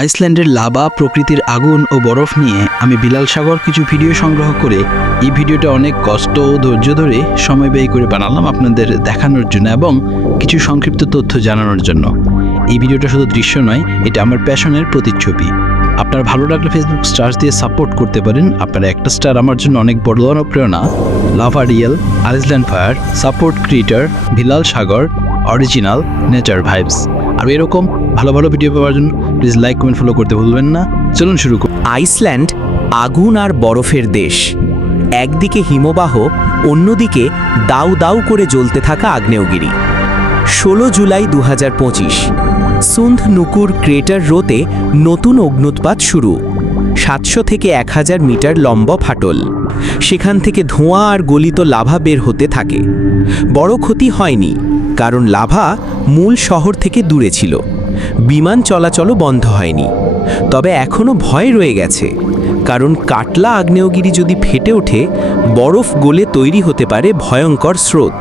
আইসল্যান্ডের lava, প্রকৃতির আগুন ও বরফ নিয়ে আমি বিলাল সাগর কিছু ভিডিও সংগ্রহ করে এই ভিডিওটা অনেক কষ্ট ও ধৈর্য ধরে সময় ব্যয় করে বানালাম আপনাদের দেখানোর জন্য এবং কিছু সংক্ষিপ্ত তথ্য জানানোর জন্য। এই ভিডিওটা শুধু দৃশ্য নয়, এটা আমার প্যাশনের প্রতিচ্ছবি। আপনার ভালো লাগলে ফেসবুক স্টার্স দিয়ে সাপোর্ট করতে পারেন। আপনার একটা স্টার আমার জন্য অনেক বড় অনুপ্রেরণা। Lava real, Iceland fire, support creator, Bilal Sagar, original, nature vibes. আর এরকম ভালো ভালো ভিডিও পাওয়ার জন্য প্লিজ লাইক, কমেন্ট, ফলো করতে ভুলবেন না। চলুন শুরু করি। আইসল্যান্ড আগুন আর বরফের দেশ। একদিকে হিমবাহ, অন্যদিকে দাউ দাউ করে জ্বলতে থাকা আগ্নেয়গিরি। 16 জুলাই 2025 সুন্দ নুকুর ক্রেটার রোতে নতুন অগ্নুৎপাত শুরু। 700 থেকে 1000 মিটার লম্বা ফাটল। সেখান থেকে ধোঁয়া আর গলিত লাভা বের হতে থাকে। বড় ক্ষতি হয়নি, কারণ লাভা মূল শহর থেকে দূরে ছিল। বিমান চলাচলও বন্ধ হয়নি। তবে এখনও ভয় রয়ে গেছে, কারণ কাটলা আগ্নেয়গিরি যদি ফেটে ওঠে, বরফ গলে তৈরি হতে পারে ভয়ঙ্কর স্রোত।